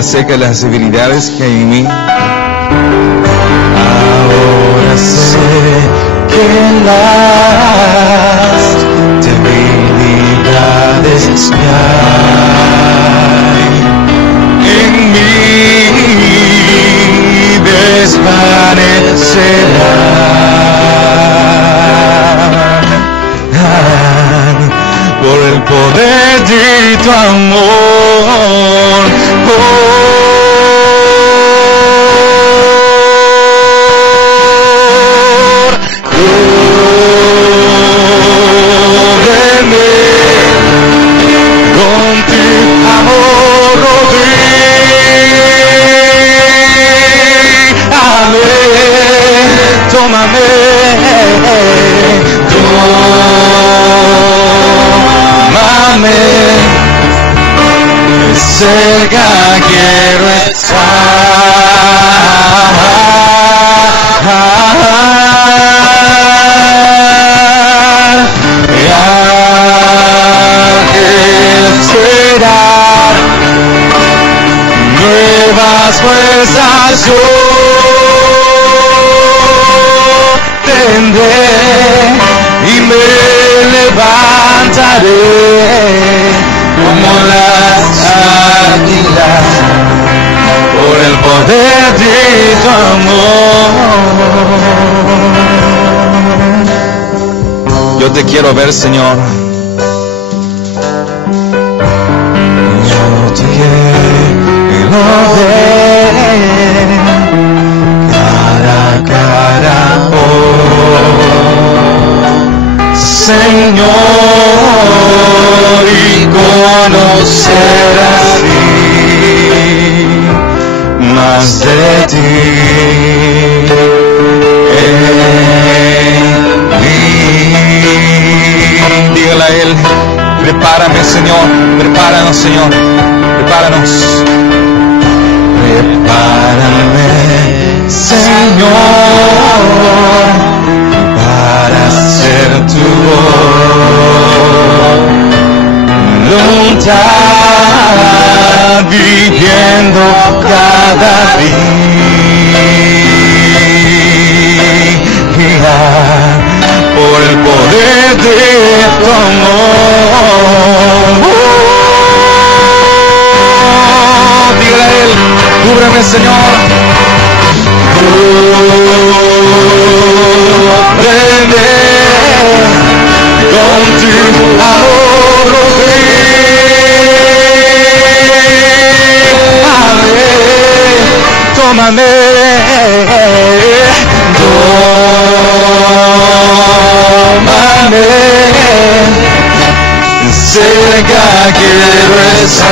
acerca de las debilidades que hay en mí. Ahora sé que las debilidades que hay en mí desvanecerán por el poder de tu amor. Cerca quiero estar, esperar nuevas fuerzas yo tendré y me levantaré como las águilas por el poder de tu amor. Yo te quiero ver, Señor. Yo te quiero ver cara a cara, oh Señor, y conocer así más de ti en mí. Dígale a Él, prepárame, Señor, prepáranos, Señor, prepáranos. Prepárame, Señor, para hacer tu voluntad, viviendo cada día por el poder de tu amor. Dígale a Él, cúbreme, Señor. Cúbreme con tu amor, tómame, tómame, cerca quiero estar,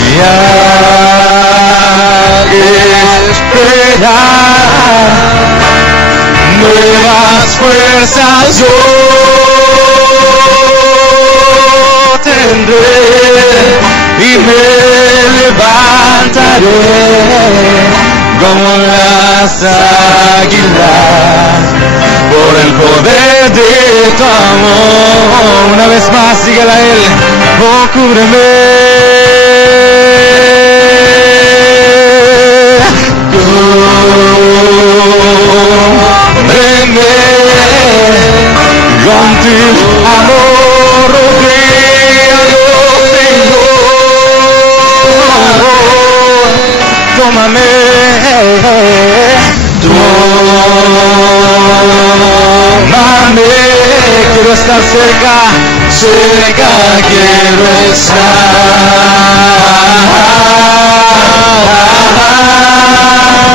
y al esperar, nuevas fuerzas yo tendré y me levantaré como las águilas por el poder de tu amor. Una vez más, síguela a Él, oh cúbreme. Cúbreme con tu amor, tómame, tómame, quiero estar cerca, cerca quiero estar,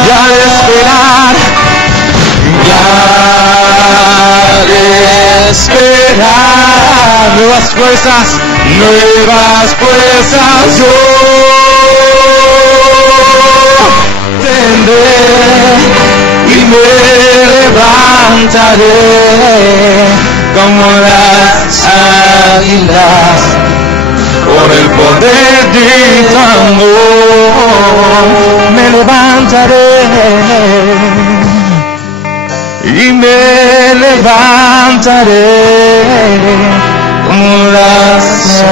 y al esperar, nuevas fuerzas yo tendré y me levantaré como las águilas por el poder de tu amor. Me levantaré y me levantaré como las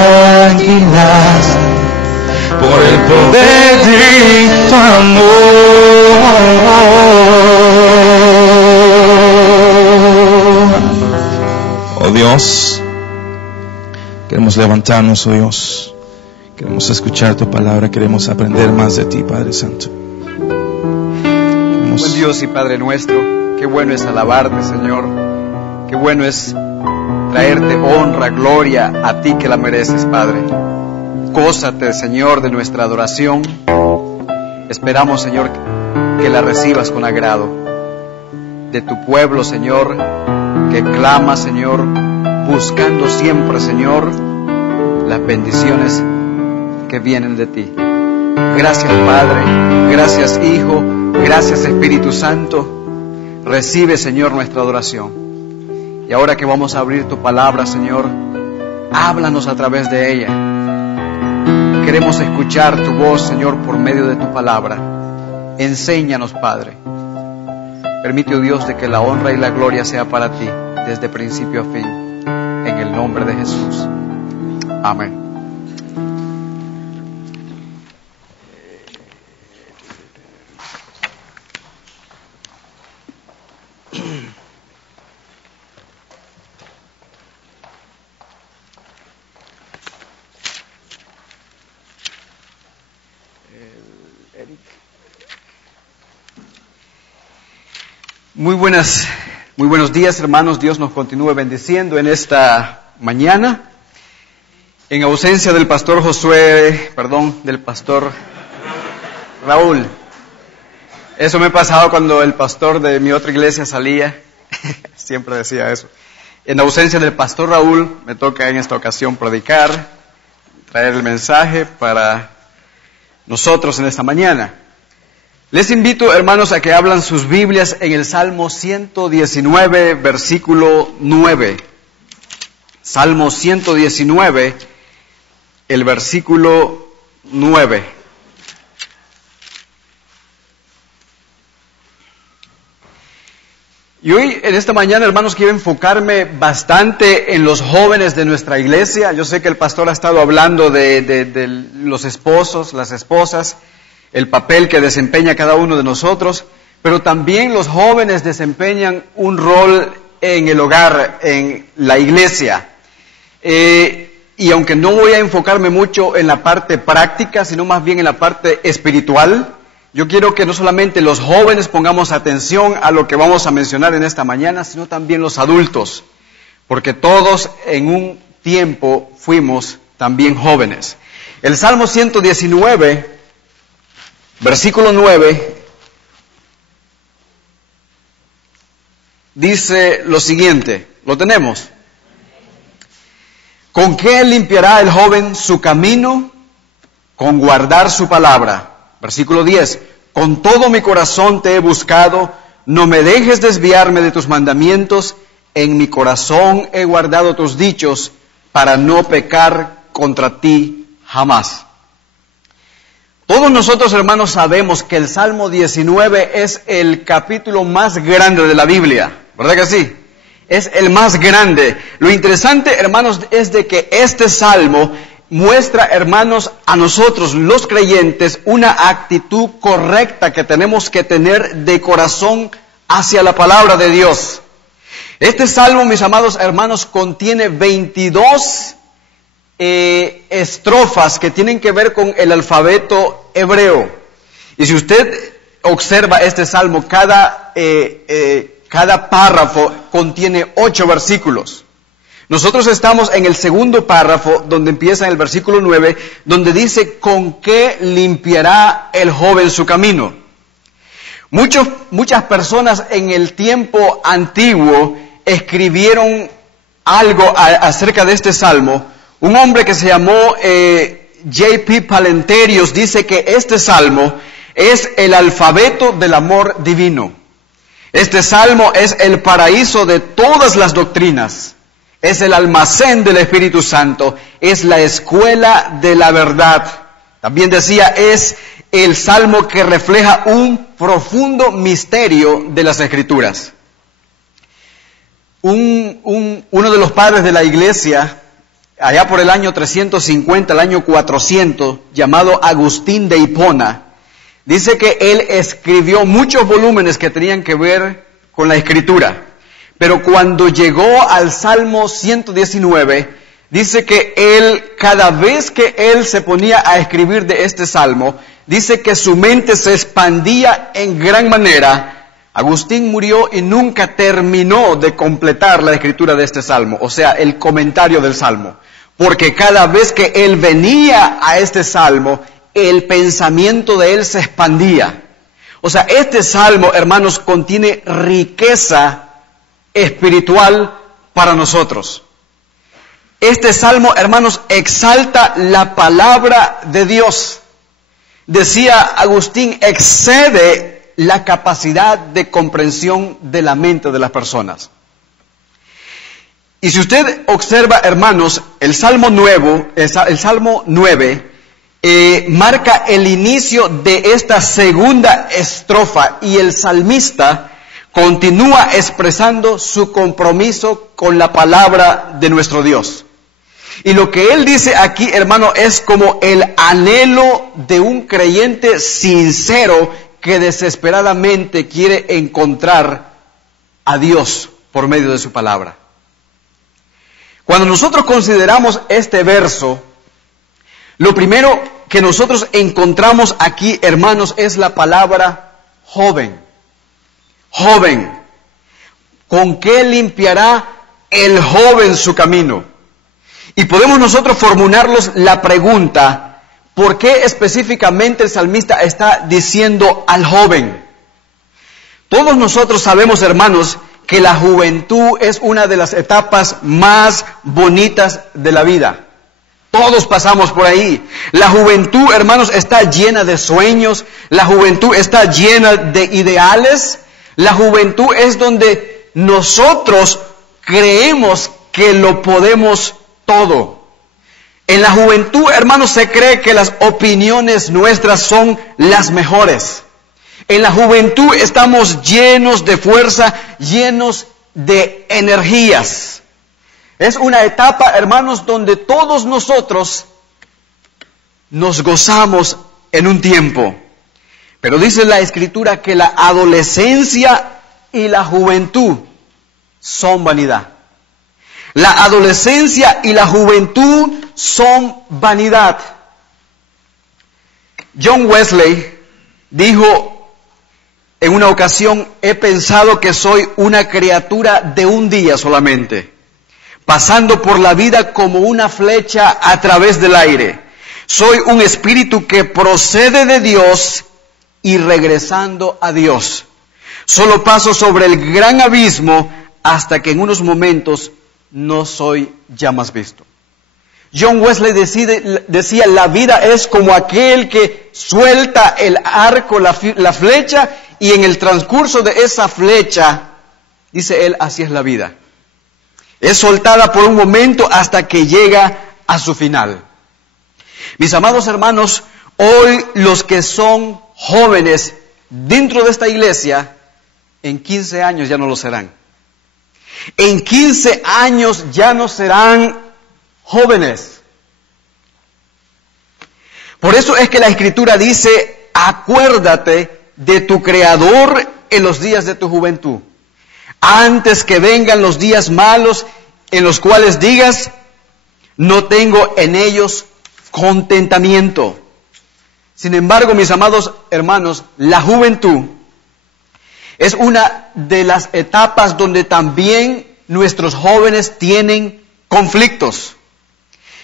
águilas por el poder de tu amor. Oh Dios, queremos levantarnos, oh Dios. Queremos escuchar tu palabra, queremos aprender más de ti, Padre Santo. Buen Dios y Padre nuestro, qué bueno es alabarte, Señor. Qué bueno es traerte honra, gloria a ti que la mereces, Padre. Gózate, Señor, de nuestra adoración. Esperamos, Señor, que la recibas con agrado. De tu pueblo, Señor, que clama, Señor, buscando siempre, Señor, las bendiciones que vienen de ti. Gracias, Padre. Gracias, Hijo. Gracias, Espíritu Santo. Recibe, Señor, nuestra adoración. Y ahora que vamos a abrir tu palabra, Señor, háblanos a través de ella. Queremos escuchar tu voz, Señor, por medio de tu palabra. Enséñanos, Padre. Permite, oh Dios, de que la honra y la gloria sea para ti, desde principio a fin. En el nombre de Jesús. Amén. Muy buenos días, hermanos. Dios nos continúe bendiciendo en esta mañana. En ausencia del pastor del pastor Raúl. Eso me pasaba cuando el pastor de mi otra iglesia salía. Siempre decía eso. En ausencia del pastor Raúl, me toca en esta ocasión predicar, traer el mensaje para nosotros en esta mañana. Les invito, hermanos, a que abran sus Biblias en el Salmo 119, versículo 9. Salmo 119, el versículo 9. Y hoy, en esta mañana, hermanos, quiero enfocarme bastante en los jóvenes de nuestra iglesia. Yo sé que el pastor ha estado hablando de los esposos, las esposas, el papel que desempeña cada uno de nosotros, pero también los jóvenes desempeñan un rol en el hogar, en la iglesia. Y aunque no voy a enfocarme mucho en la parte práctica, sino más bien en la parte espiritual, yo quiero que no solamente los jóvenes pongamos atención a lo que vamos a mencionar en esta mañana, sino también los adultos, porque todos en un tiempo fuimos también jóvenes. El Salmo 119, versículo 9, dice lo siguiente, ¿lo tenemos? ¿Con qué limpiará el joven su camino? Con guardar su palabra. Versículo 10, con todo mi corazón te he buscado, no me dejes desviarme de tus mandamientos, en mi corazón he guardado tus dichos, para no pecar contra ti jamás. Todos nosotros, hermanos, sabemos que el Salmo 19 es el capítulo más grande de la Biblia, ¿verdad que sí? Es el más grande. Lo interesante, hermanos, es de que este Salmo muestra, hermanos, a nosotros, los creyentes, una actitud correcta que tenemos que tener de corazón hacia la palabra de Dios. Este Salmo, mis amados hermanos, contiene 22 estrofas que tienen que ver con el alfabeto hebreo. Y si usted observa este salmo, cada párrafo contiene 8 versículos. Nosotros estamos en el segundo párrafo, donde empieza en el versículo 9, donde dice, ¿con qué limpiará el joven su camino? Muchas personas en el tiempo antiguo escribieron algo acerca de este salmo. Un hombre que se llamó J.P. Palenterios dice que este salmo es el alfabeto del amor divino. Este salmo es el paraíso de todas las doctrinas. Es el almacén del Espíritu Santo. Es la escuela de la verdad. También decía, es el salmo que refleja un profundo misterio de las Escrituras. Uno de los padres de la iglesia, allá por el año 350, el año 400, llamado Agustín de Hipona, dice que él escribió muchos volúmenes que tenían que ver con la escritura. Pero cuando llegó al Salmo 119, dice que él, cada vez que él se ponía a escribir de este salmo, dice que su mente se expandía en gran manera. Agustín murió y nunca terminó de completar la escritura de este salmo, o sea, el comentario del salmo. Porque cada vez que él venía a este salmo, el pensamiento de él se expandía. O sea, este salmo, hermanos, contiene riqueza espiritual para nosotros. Este salmo, hermanos, exalta la palabra de Dios. Decía Agustín, excede la capacidad de comprensión de la mente de las personas. Y si usted observa, hermanos, el Salmo 9 marca el inicio de esta segunda estrofa y el salmista continúa expresando su compromiso con la palabra de nuestro Dios. Y lo que él dice aquí, hermano, es como el anhelo de un creyente sincero que desesperadamente quiere encontrar a Dios por medio de su palabra. Cuando nosotros consideramos este verso, lo primero que nosotros encontramos aquí, hermanos, es la palabra joven. Joven. ¿Con qué limpiará el joven su camino? Y podemos nosotros formularnos la pregunta, ¿por qué específicamente el salmista está diciendo al joven? Todos nosotros sabemos, hermanos, que la juventud es una de las etapas más bonitas de la vida. Todos pasamos por ahí. La juventud, hermanos, está llena de sueños. La juventud está llena de ideales. La juventud es donde nosotros creemos que lo podemos todo. En la juventud, hermanos, se cree que las opiniones nuestras son las mejores. En la juventud estamos llenos de fuerza, llenos de energías. Es una etapa, hermanos, donde todos nosotros nos gozamos en un tiempo. Pero dice la Escritura que la adolescencia y la juventud son vanidad. La adolescencia y la juventud son vanidad. John Wesley dijo en una ocasión, he pensado que soy una criatura de un día solamente, pasando por la vida como una flecha a través del aire. Soy un espíritu que procede de Dios y regresando a Dios. Solo paso sobre el gran abismo hasta que en unos momentos no soy ya más visto. John Wesley decía, la vida es como aquel que suelta el arco, la flecha, y en el transcurso de esa flecha, dice él, así es la vida. Es soltada por un momento hasta que llega a su final. Mis amados hermanos, hoy los que son jóvenes dentro de esta iglesia, en 15 años ya no lo serán. En 15 años ya no serán jóvenes. Por eso es que la Escritura dice, acuérdate de tu Creador en los días de tu juventud, antes que vengan los días malos en los cuales digas, no tengo en ellos contentamiento. Sin embargo, mis amados hermanos, la juventud es una de las etapas donde también nuestros jóvenes tienen conflictos.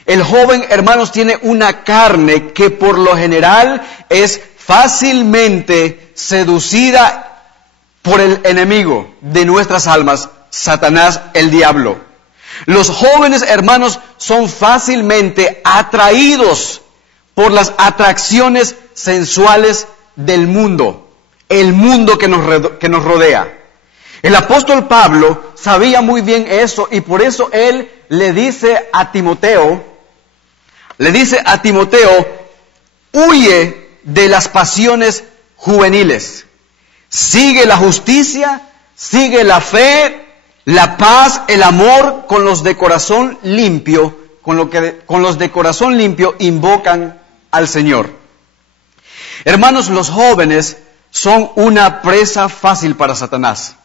El joven, hermanos, tiene una carne que por lo general es fácilmente seducida por el enemigo de nuestras almas, Satanás, el diablo. Los jóvenes, hermanos, son fácilmente atraídos por las atracciones sensuales del mundo, el mundo que nos rodea. El apóstol Pablo sabía muy bien eso y por eso él le dice a Timoteo, huye de las pasiones juveniles, sigue la justicia, sigue la fe, La paz, el amor con los de corazón limpio, con los de corazón limpio invocan al Señor. Hermanos, los jóvenes son una presa fácil para Satanás.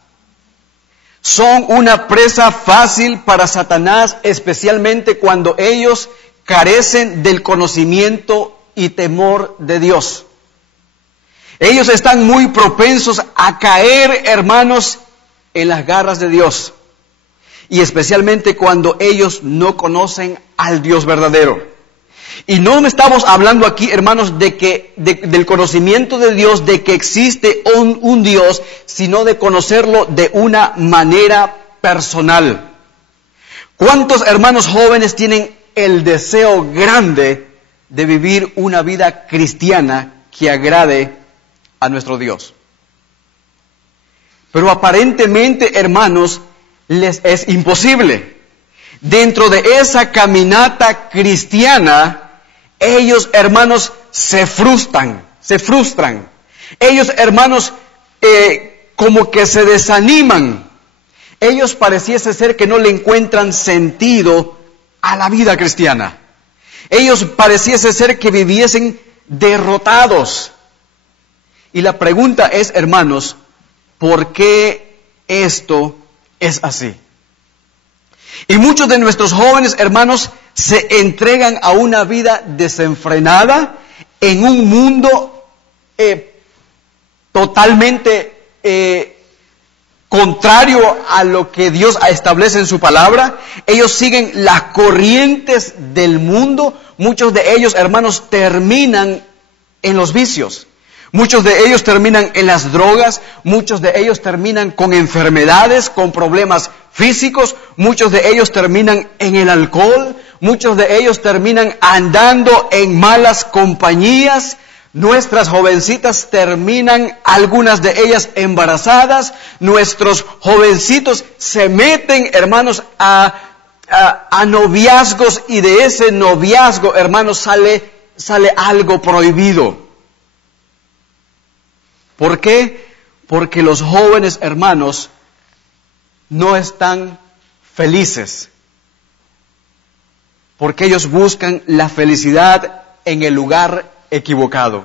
Son una presa fácil para Satanás, especialmente cuando ellos carecen del conocimiento y temor de Dios. Ellos están muy propensos a caer, hermanos, en las garras de Dios. Y especialmente cuando ellos no conocen al Dios verdadero. Y no estamos hablando aquí, hermanos, del conocimiento de Dios, de que existe un Dios, sino de conocerlo de una manera personal. ¿Cuántos hermanos jóvenes tienen el deseo grande de vivir una vida cristiana que agrade a nuestro Dios? Pero aparentemente, hermanos, les es imposible. Dentro de esa caminata cristiana, ellos, hermanos, se frustran. Ellos, hermanos, como que se desaniman. Ellos pareciese ser que no le encuentran sentido a la vida cristiana. Ellos pareciese ser que viviesen derrotados. Y la pregunta es, hermanos, ¿por qué esto es así? Y muchos de nuestros jóvenes, hermanos, se entregan a una vida desenfrenada en un mundo totalmente contrario a lo que Dios establece en su palabra. Ellos siguen las corrientes del mundo. Muchos de ellos, hermanos, terminan en los vicios. Muchos de ellos terminan en las drogas, muchos de ellos terminan con enfermedades, con problemas físicos, muchos de ellos terminan en el alcohol, muchos de ellos terminan andando en malas compañías. Nuestras jovencitas terminan, algunas de ellas embarazadas. Nuestros jovencitos se meten, hermanos, a noviazgos, y de ese noviazgo, hermanos, sale algo prohibido. ¿Por qué? Porque los jóvenes, hermanos, no están felices. Porque ellos buscan la felicidad en el lugar equivocado.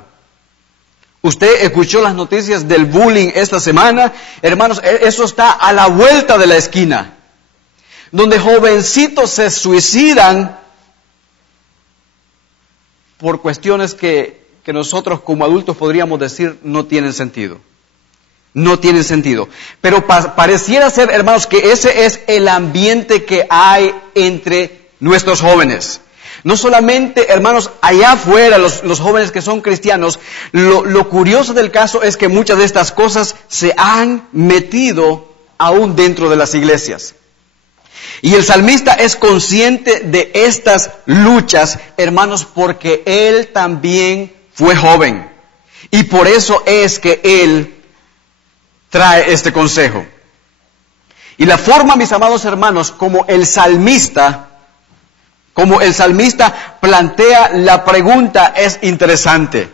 Usted escuchó las noticias del bullying esta semana. Hermanos, eso está a la vuelta de la esquina. Donde jovencitos se suicidan por cuestiones que nosotros como adultos podríamos decir no tienen sentido. No tienen sentido. Pero pareciera ser, hermanos, que ese es el ambiente que hay entre nuestros jóvenes. No solamente, hermanos, allá afuera, los jóvenes que son cristianos, lo curioso del caso es que muchas de estas cosas se han metido aún dentro de las iglesias. Y el salmista es consciente de estas luchas, hermanos, porque él también fue joven. Y por eso es que él trae este consejo. Y la forma, mis amados hermanos, como el salmista plantea la pregunta es interesante.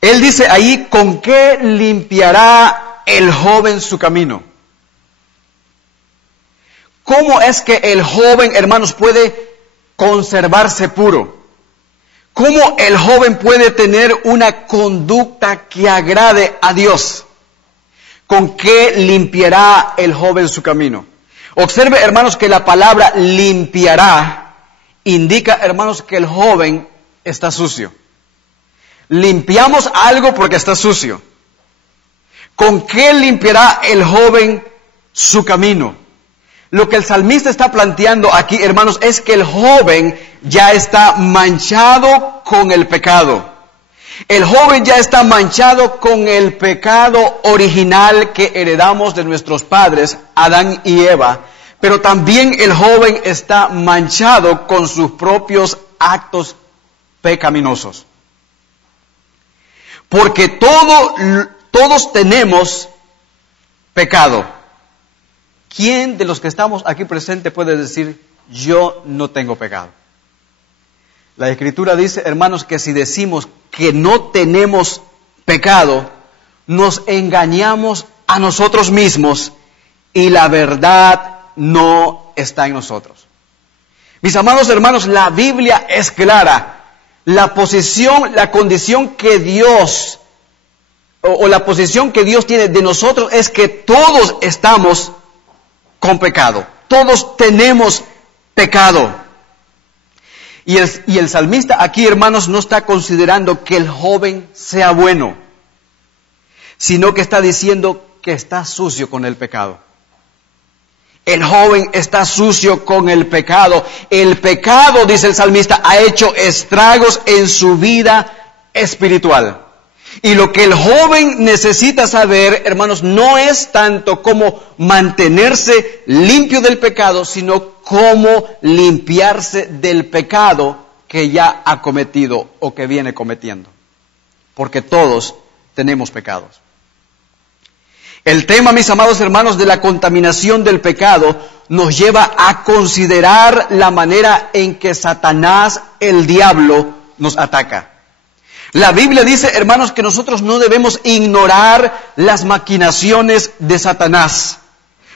Él dice ahí, ¿con qué limpiará el joven su camino? ¿Cómo es que el joven, hermanos, puede conservarse puro? ¿Cómo el joven puede tener una conducta que agrade a Dios? ¿Con qué limpiará el joven su camino? Observe, hermanos, que la palabra limpiará indica, hermanos, que el joven está sucio. Limpiamos algo porque está sucio. ¿Con qué limpiará el joven su camino? Lo que el salmista está planteando aquí, hermanos, es que el joven ya está manchado con el pecado. El joven ya está manchado con el pecado original que heredamos de nuestros padres, Adán y Eva. Pero también el joven está manchado con sus propios actos pecaminosos. Porque todos tenemos pecado. ¿Quién de los que estamos aquí presentes puede decir, yo no tengo pecado? La Escritura dice, hermanos, que si decimos que no tenemos pecado, nos engañamos a nosotros mismos y la verdad no está en nosotros. Mis amados hermanos, la Biblia es clara. La posición, la condición que Dios, o la posición que Dios tiene de nosotros es que todos estamos con pecado. Todos tenemos pecado. Y el salmista aquí, hermanos, no está considerando que el joven sea bueno, sino que está diciendo que está sucio con el pecado. El joven está sucio con el pecado. El pecado, dice el salmista, ha hecho estragos en su vida espiritual. Y lo que el joven necesita saber, hermanos, no es tanto cómo mantenerse limpio del pecado, sino cómo limpiarse del pecado que ya ha cometido o que viene cometiendo. Porque todos tenemos pecados. El tema, mis amados hermanos, de la contaminación del pecado nos lleva a considerar la manera en que Satanás, el diablo, nos ataca. La Biblia dice, hermanos, que nosotros no debemos ignorar las maquinaciones de Satanás.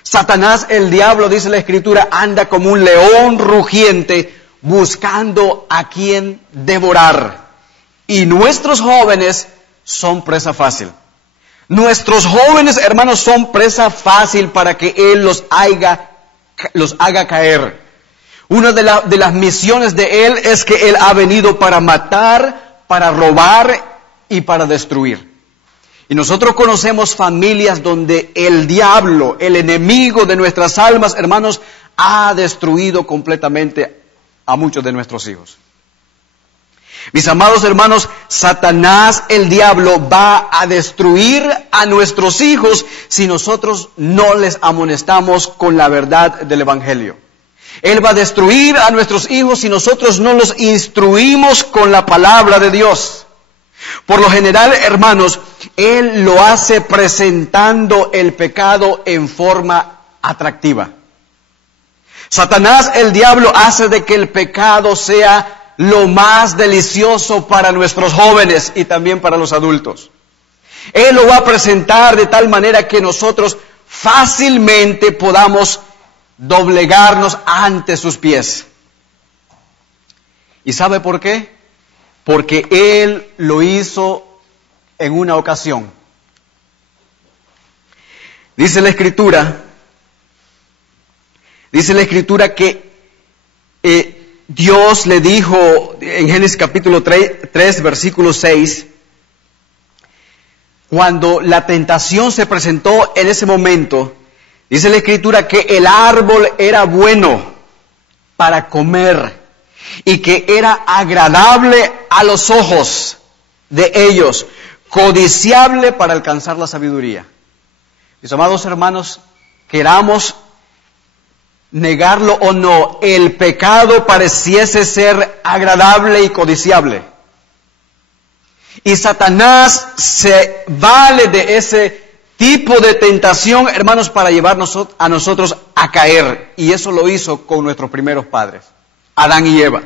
Satanás, el diablo, dice la Escritura, anda como un león rugiente buscando a quien devorar. Y nuestros jóvenes son presa fácil. Nuestros jóvenes, hermanos, son presa fácil para que Él los haga caer. Una de las misiones de Él es que Él ha venido para matar, para robar y para destruir. Y nosotros conocemos familias donde el diablo, el enemigo de nuestras almas, hermanos, ha destruido completamente a muchos de nuestros hijos. Mis amados hermanos, Satanás, el diablo, va a destruir a nuestros hijos si nosotros no les amonestamos con la verdad del Evangelio. Él va a destruir a nuestros hijos si nosotros no los instruimos con la palabra de Dios. Por lo general, hermanos, Él lo hace presentando el pecado en forma atractiva. Satanás, el diablo, hace de que el pecado sea lo más delicioso para nuestros jóvenes y también para los adultos. Él lo va a presentar de tal manera que nosotros fácilmente podamos doblegarnos ante sus pies. ¿Y sabe por qué? Porque Él lo hizo en una ocasión. Dice la Escritura que Dios le dijo en Génesis capítulo 3, versículo 6, cuando la tentación se presentó en ese momento, dice la Escritura que el árbol era bueno para comer y que era agradable a los ojos de ellos, codiciable para alcanzar la sabiduría. Mis amados hermanos, queramos negarlo o no, el pecado pareciese ser agradable y codiciable. Y Satanás se vale de ese tipo de tentación, hermanos, para llevarnos a nosotros a caer. Y eso lo hizo con nuestros primeros padres, Adán y Eva.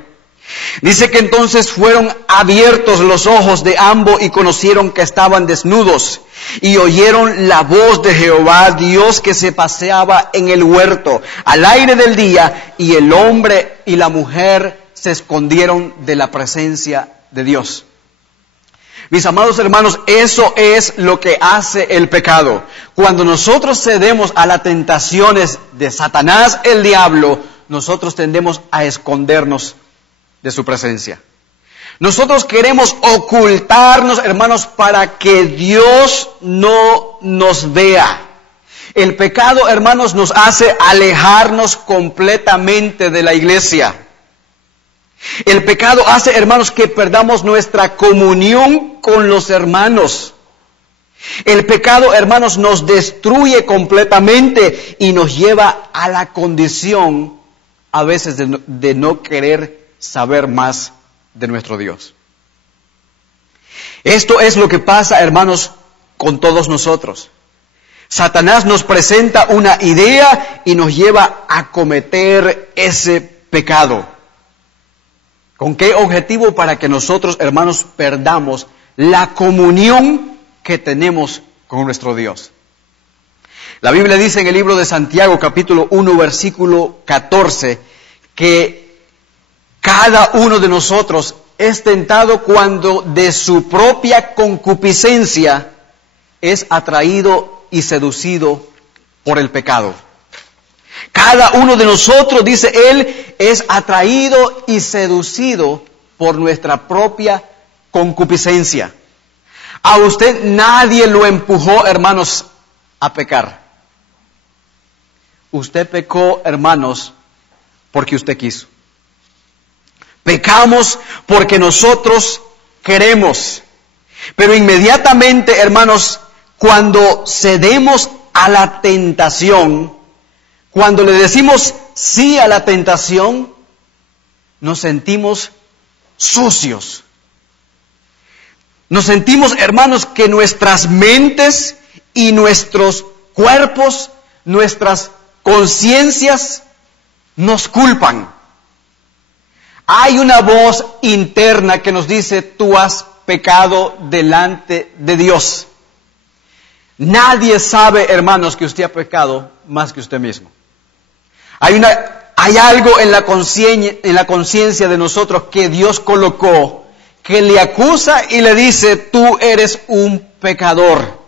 Dice que entonces fueron abiertos los ojos de ambos y conocieron que estaban desnudos. Y oyeron la voz de Jehová, Dios, que se paseaba en el huerto al aire del día, y el hombre y la mujer se escondieron de la presencia de Dios. Mis amados hermanos, eso es lo que hace el pecado. Cuando nosotros cedemos a las tentaciones de Satanás, el diablo, nosotros tendemos a escondernos de su presencia. Nosotros queremos ocultarnos, hermanos, para que Dios no nos vea. El pecado, hermanos, nos hace alejarnos completamente de la iglesia. El pecado hace, hermanos, que perdamos nuestra comunión con los hermanos. El pecado, hermanos, nos destruye completamente y nos lleva a la condición, a veces, de no querer saber más de nuestro Dios. Esto es lo que pasa, hermanos, con todos nosotros. Satanás nos presenta una idea y nos lleva a cometer ese pecado. ¿Con qué objetivo? Para que nosotros, hermanos, perdamos la comunión que tenemos con nuestro Dios. La Biblia dice en el libro de Santiago, capítulo 1, versículo 14, que cada uno de nosotros es tentado cuando de su propia concupiscencia es atraído y seducido por el pecado. Cada uno de nosotros, dice él, es atraído y seducido por nuestra propia concupiscencia. A usted nadie lo empujó, hermanos, a pecar. Usted pecó, hermanos, porque usted quiso. Pecamos porque nosotros queremos. Pero inmediatamente, hermanos, cuando cedemos a la tentación, cuando le decimos sí a la tentación, nos sentimos sucios. Nos sentimos, hermanos, que nuestras mentes y nuestros cuerpos, nuestras conciencias nos culpan. Hay una voz interna que nos dice: tú has pecado delante de Dios. Nadie sabe, hermanos, que usted ha pecado más que usted mismo. Hay algo en la conciencia de nosotros que Dios colocó, que le acusa y le dice: tú eres un pecador.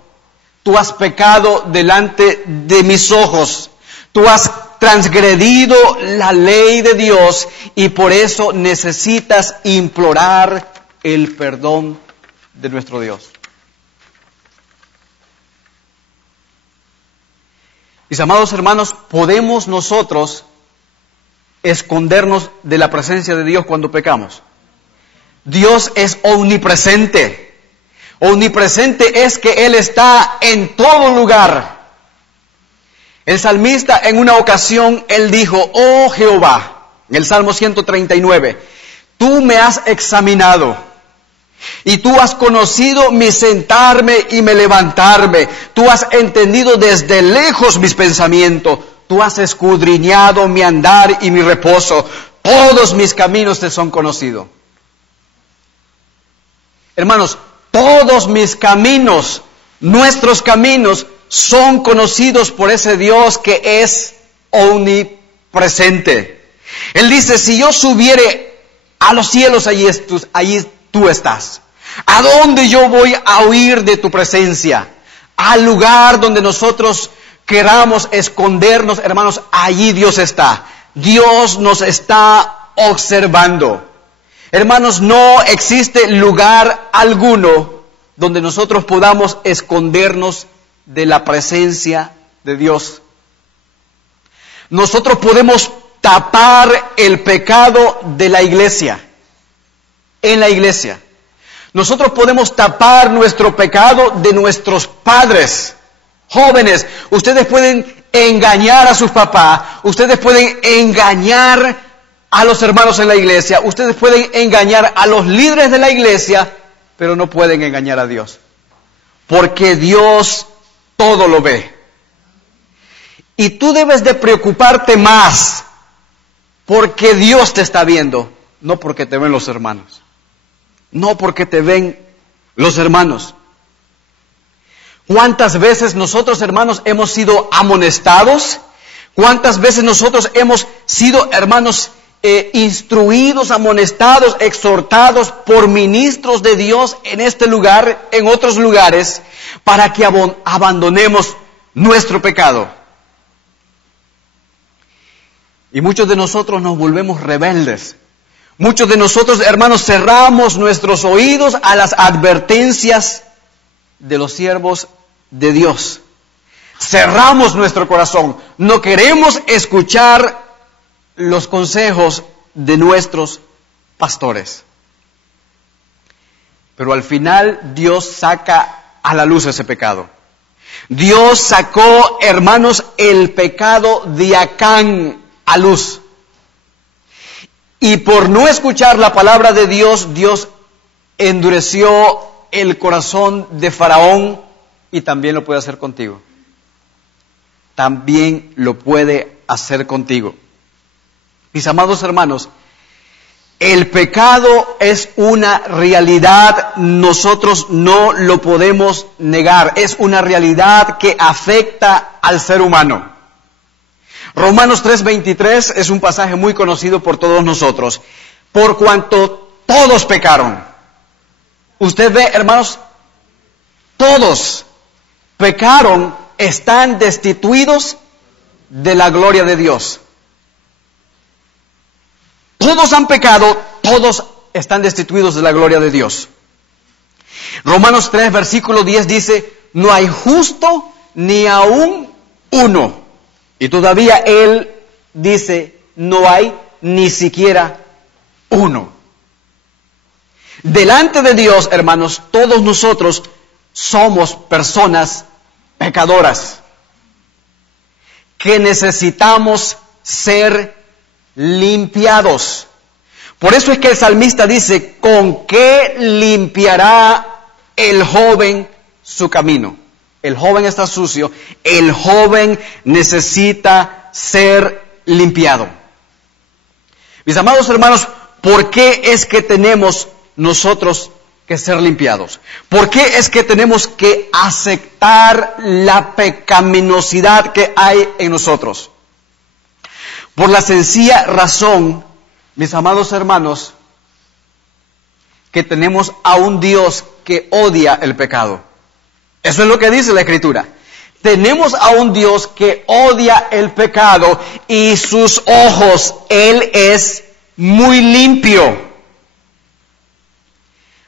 Tú has pecado delante de mis ojos. Tú has transgredido la ley de Dios y por eso necesitas implorar el perdón de nuestro Dios. Mis amados hermanos, ¿podemos nosotros escondernos de la presencia de Dios cuando pecamos? Dios es omnipresente. Omnipresente es que Él está en todo lugar. El salmista en una ocasión, él dijo: oh Jehová, en el Salmo 139, tú me has examinado y tú has conocido mi sentarme y mi levantarme. Tú has entendido desde lejos mis pensamientos. Tú has escudriñado mi andar y mi reposo. Todos mis caminos te son conocidos. Hermanos, todos mis caminos, nuestros caminos, son conocidos por ese Dios que es omnipresente. Él dice: si yo subiere a los cielos, allí tú estás. ¿A dónde yo voy a huir de tu presencia? Al lugar donde nosotros queramos escondernos, hermanos, allí Dios está. Dios nos está observando. Hermanos, no existe lugar alguno donde nosotros podamos escondernos de la presencia de Dios. Nosotros podemos tapar el pecado de la iglesia, en la iglesia. Nosotros podemos tapar nuestro pecado de nuestros padres. Jóvenes, ustedes pueden engañar a sus papás, ustedes pueden engañar a los hermanos en la iglesia, ustedes pueden engañar a los líderes de la iglesia, pero no pueden engañar a Dios. Porque Dios todo lo ve. Y tú debes de preocuparte más porque Dios te está viendo, no porque te ven los hermanos. No porque te ven los hermanos. ¿Cuántas veces nosotros, hermanos, hemos sido amonestados? ¿Cuántas veces nosotros hemos sido, hermanos, instruidos, amonestados, exhortados por ministros de Dios en este lugar, en otros lugares, para que abandonemos nuestro pecado? Y muchos de nosotros nos volvemos rebeldes. Muchos de nosotros, hermanos, cerramos nuestros oídos a las advertencias de los siervos de Dios. Cerramos nuestro corazón. No queremos escuchar los consejos de nuestros pastores. Pero al final Dios saca a la luz ese pecado. Dios sacó, hermanos, el pecado de Acán a luz. Y por no escuchar la palabra de Dios, Dios endureció el corazón de Faraón, y también lo puede hacer contigo. También lo puede hacer contigo. Mis amados hermanos, El pecado es una realidad, nosotros no lo podemos negar, es una realidad que afecta al ser humano. Romanos 3:23 es un pasaje muy conocido por todos nosotros. Por cuanto todos pecaron. Usted ve, hermanos, todos pecaron, están destituidos de la gloria de Dios. Todos han pecado, todos están destituidos de la gloria de Dios. Romanos 3, versículo 10 dice, no hay justo ni aún uno. Y todavía él dice, no hay ni siquiera uno. Delante de Dios, hermanos, todos nosotros somos personas pecadoras que necesitamos ser limpiados. Por eso es que el salmista dice, ¿con qué limpiará el joven su camino? El joven está sucio, el joven necesita ser limpiado. Mis amados hermanos, ¿por qué es que tenemos nosotros que ser limpiados? ¿Por qué es que tenemos que aceptar la pecaminosidad que hay en nosotros? Por la sencilla razón, mis amados hermanos, que tenemos a un Dios que odia el pecado. Eso es lo que dice la Escritura. Tenemos a un Dios que odia el pecado y sus ojos, Él es muy limpio.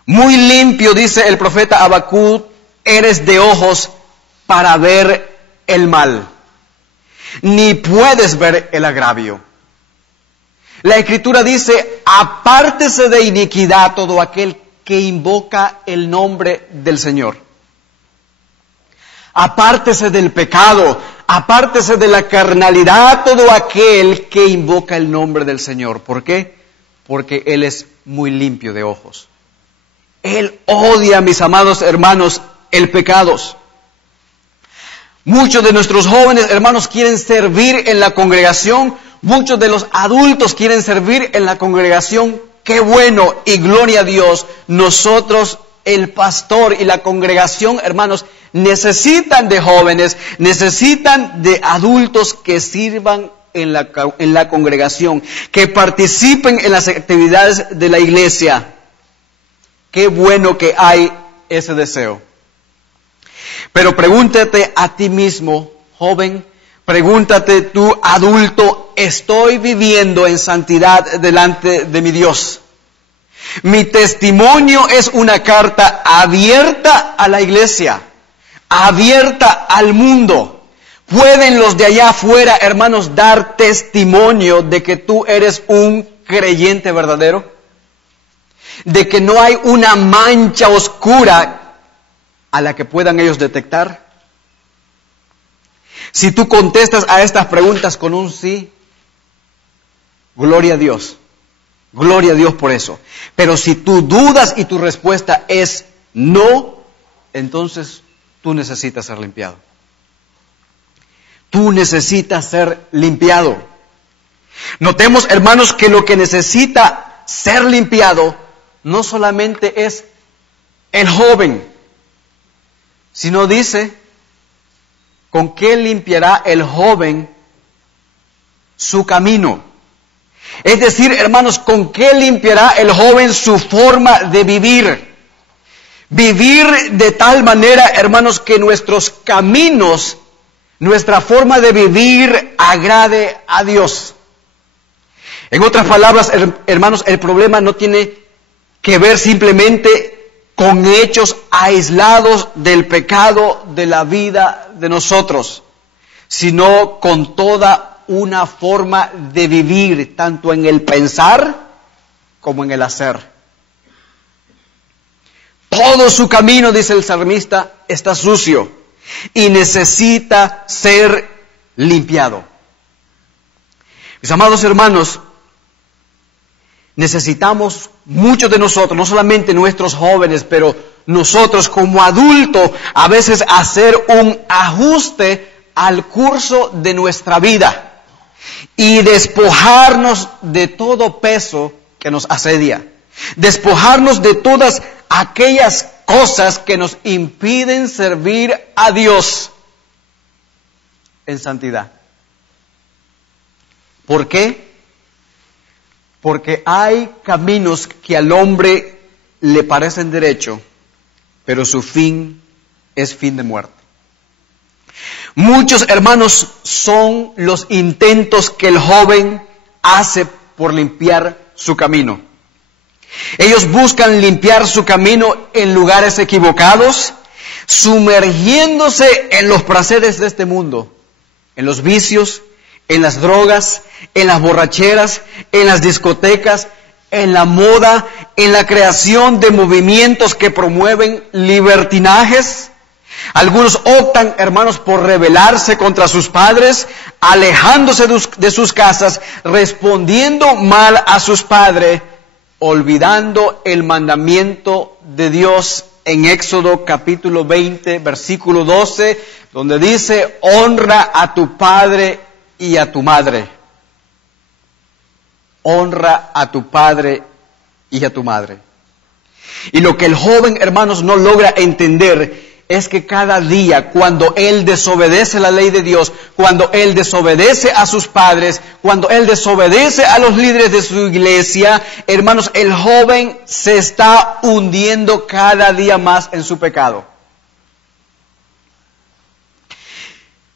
Muy limpio, dice el profeta Habacuc, eres de ojos para ver el mal. Ni puedes ver el agravio. La Escritura dice, apártese de iniquidad todo aquel que invoca el nombre del Señor. Apártese del pecado, apártese de la carnalidad todo aquel que invoca el nombre del Señor. ¿Por qué? Porque Él es muy limpio de ojos. Él odia, mis amados hermanos, el pecado. Muchos de nuestros jóvenes hermanos quieren servir en la congregación, muchos de los adultos quieren servir en la congregación. ¡Qué bueno! Y gloria a Dios. Nosotros, el pastor y la congregación, hermanos, necesitan de jóvenes, necesitan de adultos que sirvan en la congregación, que participen en las actividades de la iglesia. ¡Qué bueno que hay ese deseo! Pero pregúntate a ti mismo, joven, pregúntate tú, adulto, ¿estoy viviendo en santidad delante de mi Dios? Mi testimonio es una carta abierta a la iglesia, abierta al mundo. ¿Pueden los de allá afuera, hermanos, dar testimonio de que tú eres un creyente verdadero? De que no hay una mancha oscura a la que puedan ellos detectar. Si tú contestas a estas preguntas con un sí, gloria a Dios por eso. Pero si tú dudas y tu respuesta es no, entonces tú necesitas ser limpiado. Tú necesitas ser limpiado. Notemos, hermanos, que lo que necesita ser limpiado no solamente es el joven, sino dice, ¿con qué limpiará el joven su camino? Es decir, hermanos, ¿con qué limpiará el joven su forma de vivir? Vivir de tal manera, hermanos, que nuestros caminos, nuestra forma de vivir agrade a Dios. En otras palabras, hermanos, el problema no tiene que ver simplemente con hechos aislados del pecado de la vida de nosotros, sino con toda una forma de vivir, tanto en el pensar como en el hacer. Todo su camino, dice el salmista, está sucio y necesita ser limpiado. Mis amados hermanos, necesitamos, muchos de nosotros, no solamente nuestros jóvenes, pero nosotros como adultos, a veces hacer un ajuste al curso de nuestra vida y despojarnos de todo peso que nos asedia. Despojarnos de todas aquellas cosas que nos impiden servir a Dios en santidad. ¿Por qué? Porque hay caminos que al hombre le parecen derecho, pero su fin es fin de muerte. Muchos, hermanos, son los intentos que el joven hace por limpiar su camino. Ellos buscan limpiar su camino en lugares equivocados, sumergiéndose en los placeres de este mundo, en los vicios, en las drogas, en las borracheras, en las discotecas, en la moda, en la creación de movimientos que promueven libertinajes. Algunos optan, hermanos, por rebelarse contra sus padres, alejándose de sus casas, respondiendo mal a sus padres, olvidando el mandamiento de Dios en Éxodo capítulo 20, versículo 12, donde dice: honra a tu padre y a tu madre. Honra a tu padre y a tu madre. Y lo que el joven, hermanos, no logra entender es que cada día, cuando él desobedece la ley de Dios, cuando él desobedece a sus padres, cuando él desobedece a los líderes de su iglesia, hermanos, el joven se está hundiendo cada día más en su pecado.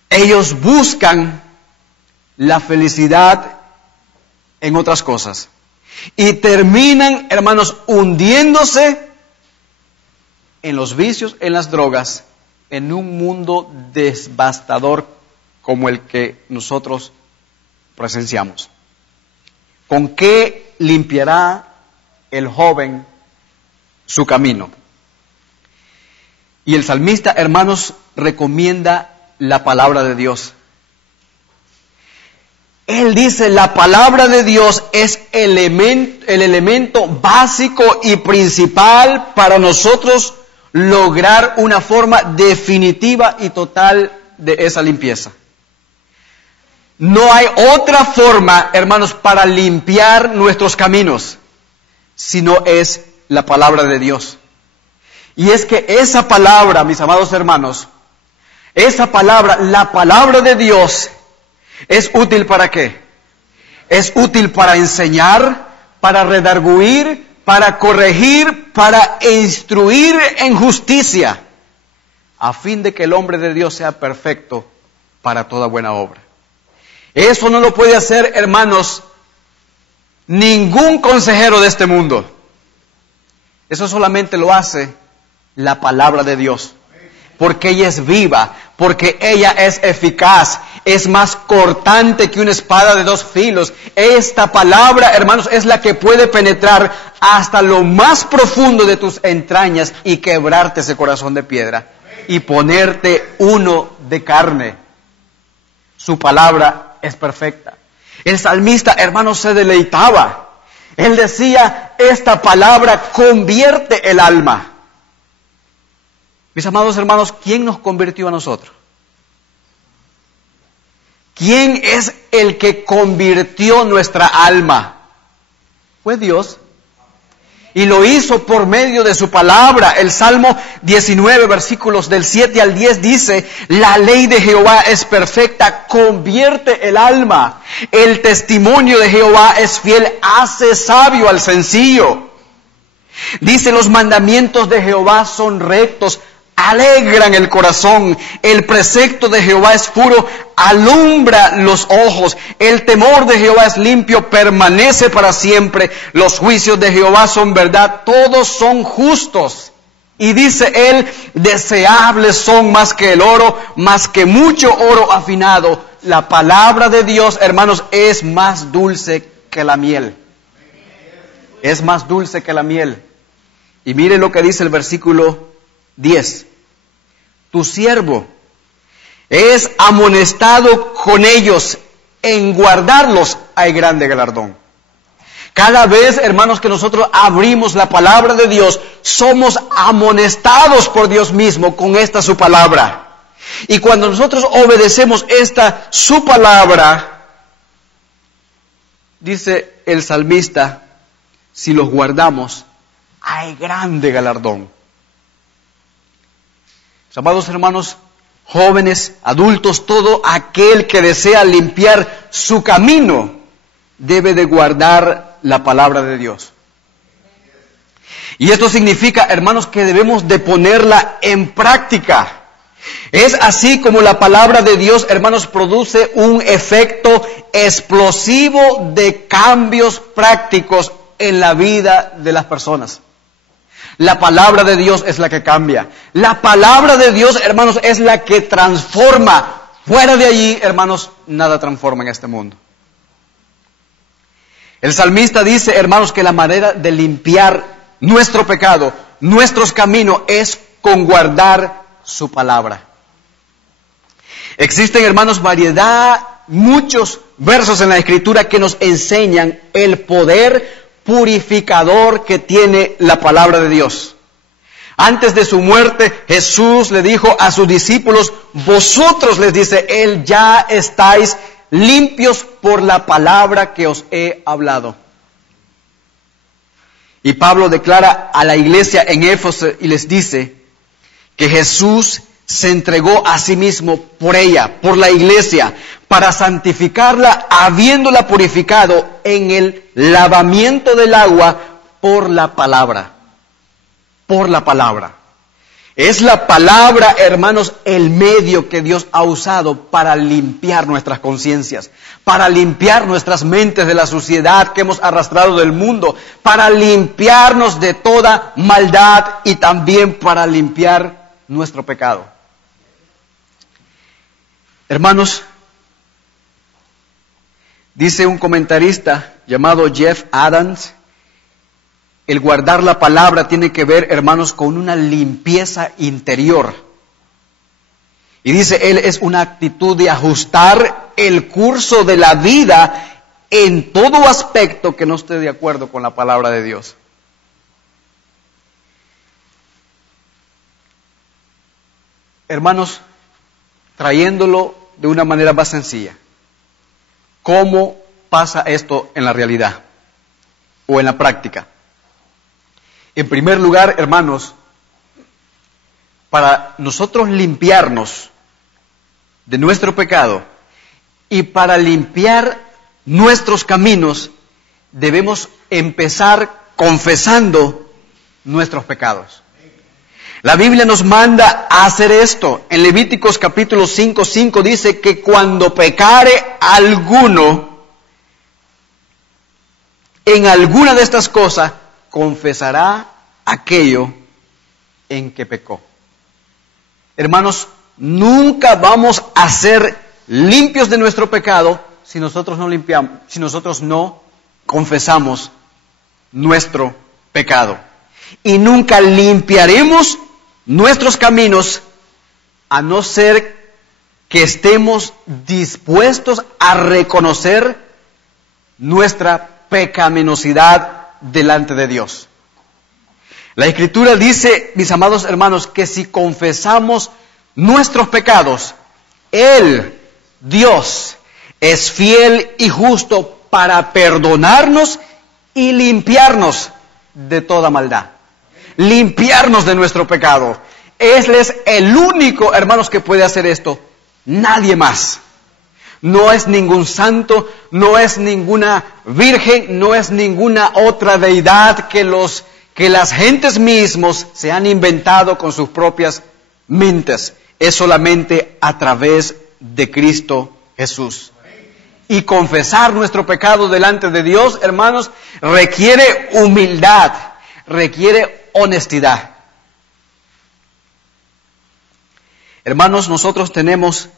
Ellos buscan la felicidad en otras cosas y terminan, hermanos, hundiéndose en los vicios, en las drogas, en un mundo devastador como el que nosotros presenciamos. ¿Con qué limpiará el joven su camino? Y el salmista, hermanos, recomienda la palabra de Dios. Él dice: la palabra de Dios es el elemento básico y principal para nosotros lograr una forma definitiva y total de esa limpieza. No hay otra forma, hermanos, para limpiar nuestros caminos, sino es la palabra de Dios. Y es que esa palabra, mis amados hermanos, esa palabra, la palabra de Dios, ¿es útil para qué? Es útil para enseñar, para redarguir, para corregir, para instruir en justicia, a fin de que el hombre de Dios sea perfecto para toda buena obra. Eso no lo puede hacer, hermanos, ningún consejero de este mundo. Eso solamente lo hace la palabra de Dios, porque ella es viva, porque ella es eficaz, es más cortante que una espada de dos filos. Esta palabra, hermanos, es la que puede penetrar hasta lo más profundo de tus entrañas y quebrarte ese corazón de piedra y ponerte uno de carne. Su palabra es perfecta. El salmista, hermanos, se deleitaba. Él decía: esta palabra convierte el alma. Mis amados hermanos, ¿quién nos convirtió a nosotros? ¿Quién es el que convirtió nuestra alma? Fue Dios. Y lo hizo por medio de su palabra. El Salmo 19, versículos del 7 al 10 dice: la ley de Jehová es perfecta, convierte el alma. El testimonio de Jehová es fiel, hace sabio al sencillo. Dice: los mandamientos de Jehová son rectos, alegran el corazón. El precepto de Jehová es puro, alumbra los ojos. El temor de Jehová es limpio, permanece para siempre. Los juicios de Jehová son verdad, todos son justos. Y dice él: deseables son más que el oro, más que mucho oro afinado. La palabra de Dios, hermanos, es más dulce que la miel. Es más dulce que la miel. Y mire lo que dice el versículo 10. Tu siervo es amonestado con ellos, en guardarlos hay grande galardón. Cada vez, hermanos, que nosotros abrimos la palabra de Dios, somos amonestados por Dios mismo con esta su palabra. Y cuando nosotros obedecemos esta su palabra, dice el salmista: si los guardamos, hay grande galardón. Mis amados hermanos, jóvenes, adultos, todo aquel que desea limpiar su camino debe de guardar la palabra de Dios. Y esto significa, hermanos, que debemos de ponerla en práctica. Es así como la palabra de Dios, hermanos, produce un efecto explosivo de cambios prácticos en la vida de las personas. La palabra de Dios es la que cambia. La palabra de Dios, hermanos, es la que transforma. Fuera de allí, hermanos, nada transforma en este mundo. El salmista dice, hermanos, que la manera de limpiar nuestro pecado, nuestros caminos, es con guardar su palabra. Existen, hermanos, muchos versos en la Escritura que nos enseñan el poder purificador que tiene la palabra de Dios. Antes de su muerte, Jesús le dijo a sus discípulos, vosotros, les dice, Él, ya estáis limpios por la palabra que os he hablado. Y Pablo declara a la iglesia en Éfeso y les dice que Jesús se entregó a sí mismo por ella, por la iglesia, para santificarla, habiéndola purificado en el lavamiento del agua por la palabra. Por la palabra. Es la palabra, hermanos, el medio que Dios ha usado para limpiar nuestras conciencias, para limpiar nuestras mentes de la suciedad que hemos arrastrado del mundo, para limpiarnos de toda maldad y también para limpiar nuestro pecado. Hermanos, dice un comentarista llamado Jeff Adams, el guardar la palabra tiene que ver, hermanos, con una limpieza interior. Y dice él, es una actitud de ajustar el curso de la vida en todo aspecto que no esté de acuerdo con la palabra de Dios. Hermanos, trayéndolo de una manera más sencilla, ¿cómo pasa esto en la realidad o en la práctica? En primer lugar, hermanos, para nosotros limpiarnos de nuestro pecado y para limpiar nuestros caminos, debemos empezar confesando nuestros pecados. La Biblia nos manda a hacer esto. En Levíticos capítulo 5:5 dice que cuando pecare alguno en alguna de estas cosas, confesará aquello en que pecó. Hermanos, nunca vamos a ser limpios de nuestro pecado si nosotros no limpiamos, si nosotros no confesamos nuestro pecado. Y nunca limpiaremos nuestros caminos a no ser que estemos dispuestos a reconocer nuestra pecaminosidad delante de Dios. La Escritura dice, mis amados hermanos, que si confesamos nuestros pecados, Él, Dios, es fiel y justo para perdonarnos y limpiarnos de toda maldad. Limpiarnos de nuestro pecado. Él es el único, hermanos, que puede hacer esto. Nadie más. No es ningún santo, no es ninguna virgen, no es ninguna otra deidad que las gentes mismos se han inventado con sus propias mentes. Es solamente a través de Cristo Jesús. Y confesar nuestro pecado delante de Dios, hermanos, requiere humildad, requiere honestidad. Hermanos, nosotros tenemos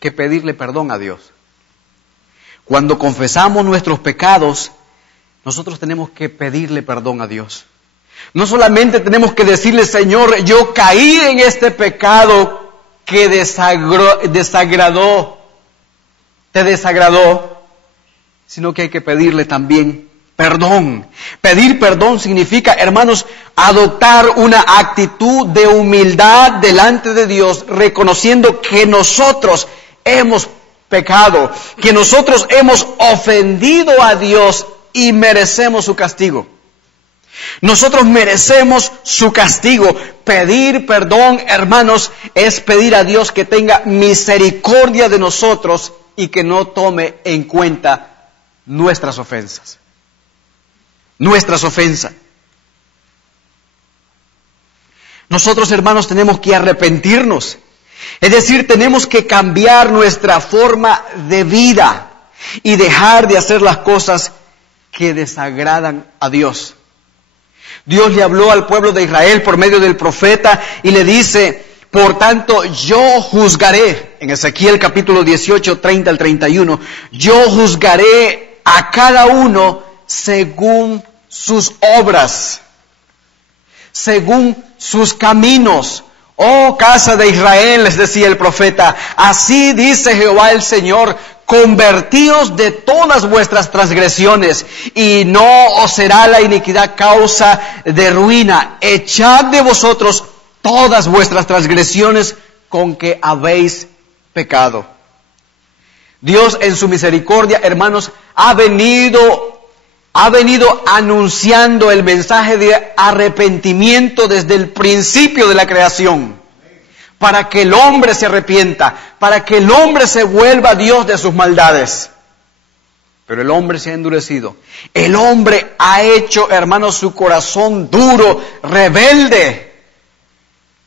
que pedirle perdón a Dios. Cuando confesamos nuestros pecados, nosotros tenemos que pedirle perdón a Dios. No solamente tenemos que decirle, Señor, yo caí en este pecado que te desagradó, sino que hay que pedirle también perdón. Pedir perdón significa, hermanos, adoptar una actitud de humildad delante de Dios, reconociendo que nosotros hemos pecado, que nosotros hemos ofendido a Dios y merecemos su castigo. Nosotros merecemos su castigo. Pedir perdón, hermanos, es pedir a Dios que tenga misericordia de nosotros y que no tome en cuenta nuestras ofensas. Nuestras ofensas. Nosotros, hermanos, tenemos que arrepentirnos. Es decir, tenemos que cambiar nuestra forma de vida y dejar de hacer las cosas que desagradan a Dios. Dios le habló al pueblo de Israel por medio del profeta y le dice, por tanto, yo juzgaré, en Ezequiel capítulo 18, 30 al 31, yo juzgaré a cada uno según sus obras, según sus caminos. Oh casa de Israel, les decía el profeta, así dice Jehová el Señor, convertíos de todas vuestras transgresiones, y no os será la iniquidad causa de ruina. Echad de vosotros todas vuestras transgresiones con que habéis pecado. Dios en su misericordia, hermanos, ha venido anunciando el mensaje de arrepentimiento desde el principio de la creación. Para que el hombre se arrepienta, para que el hombre se vuelva a Dios de sus maldades. Pero el hombre se ha endurecido. El hombre ha hecho, hermanos, su corazón duro, rebelde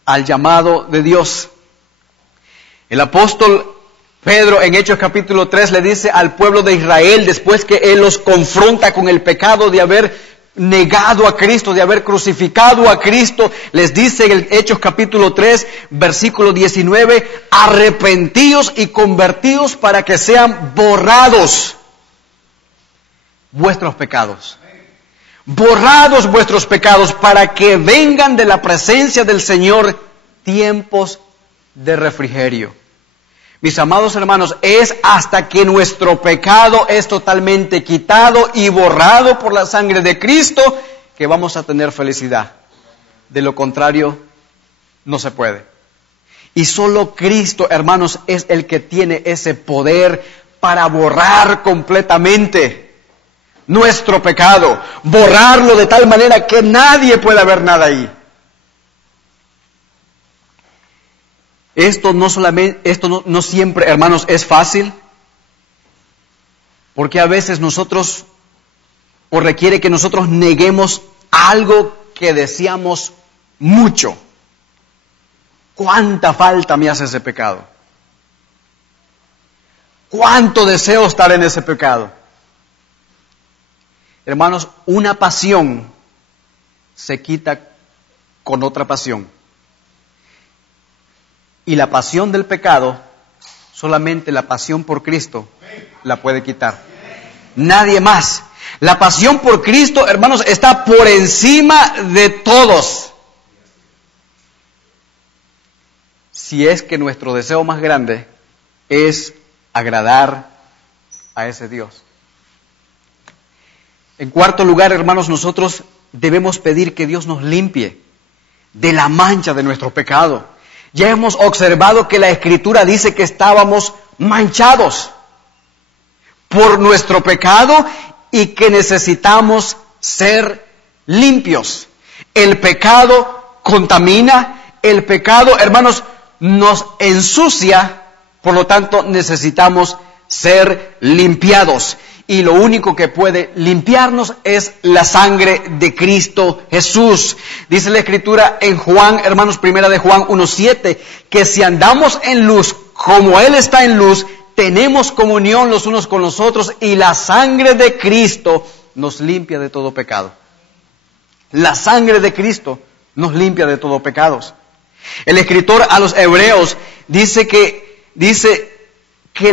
al llamado de Dios. El apóstol Pedro en Hechos capítulo 3 le dice al pueblo de Israel, después que él los confronta con el pecado de haber negado a Cristo, de haber crucificado a Cristo, les dice en Hechos capítulo 3, versículo 19, arrepentíos y convertíos para que sean borrados vuestros pecados. Borrados vuestros pecados para que vengan de la presencia del Señor tiempos de refrigerio. Mis amados hermanos, es hasta que nuestro pecado es totalmente quitado y borrado por la sangre de Cristo que vamos a tener felicidad. De lo contrario, no se puede. Y solo Cristo, hermanos, es el que tiene ese poder para borrar completamente nuestro pecado. Borrarlo de tal manera que nadie pueda ver nada ahí. Esto no siempre, hermanos, es fácil, porque a veces nosotros, o requiere que nosotros neguemos algo que deseamos mucho. ¿Cuánta falta me hace ese pecado? ¿Cuánto deseo estar en ese pecado? Hermanos, una pasión se quita con otra pasión. Y la pasión del pecado, solamente la pasión por Cristo la puede quitar. Nadie más. La pasión por Cristo, hermanos, está por encima de todos. Si es que nuestro deseo más grande es agradar a ese Dios. En cuarto lugar, hermanos, nosotros debemos pedir que Dios nos limpie de la mancha de nuestro pecado. Ya hemos observado que la Escritura dice que estábamos manchados por nuestro pecado y que necesitamos ser limpios. El pecado contamina, el pecado, hermanos, nos ensucia, por lo tanto necesitamos ser limpiados. Y lo único que puede limpiarnos es la sangre de Cristo Jesús. Dice la Escritura en Juan, hermanos, primera de Juan 1:7, que si andamos en luz como Él está en luz, tenemos comunión los unos con los otros y la sangre de Cristo nos limpia de todo pecado. La sangre de Cristo nos limpia de todo pecado. El escritor a los Hebreos dice que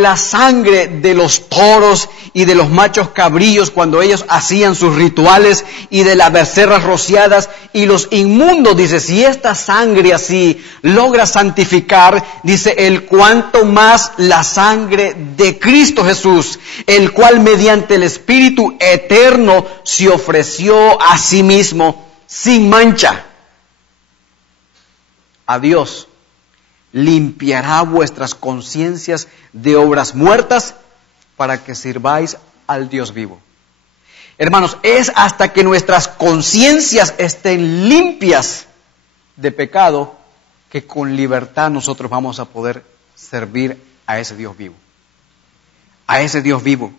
la sangre de los toros y de los machos cabrillos cuando ellos hacían sus rituales y de las becerras rociadas y los inmundos, dice, si esta sangre así logra santificar, dice, el cuanto más la sangre de Cristo Jesús, el cual mediante el Espíritu eterno se ofreció a sí mismo sin mancha a Dios, limpiará vuestras conciencias de obras muertas para que sirváis al Dios vivo. Hermanos, es hasta que nuestras conciencias estén limpias de pecado que con libertad nosotros vamos a poder servir a ese Dios vivo. A ese Dios vivo.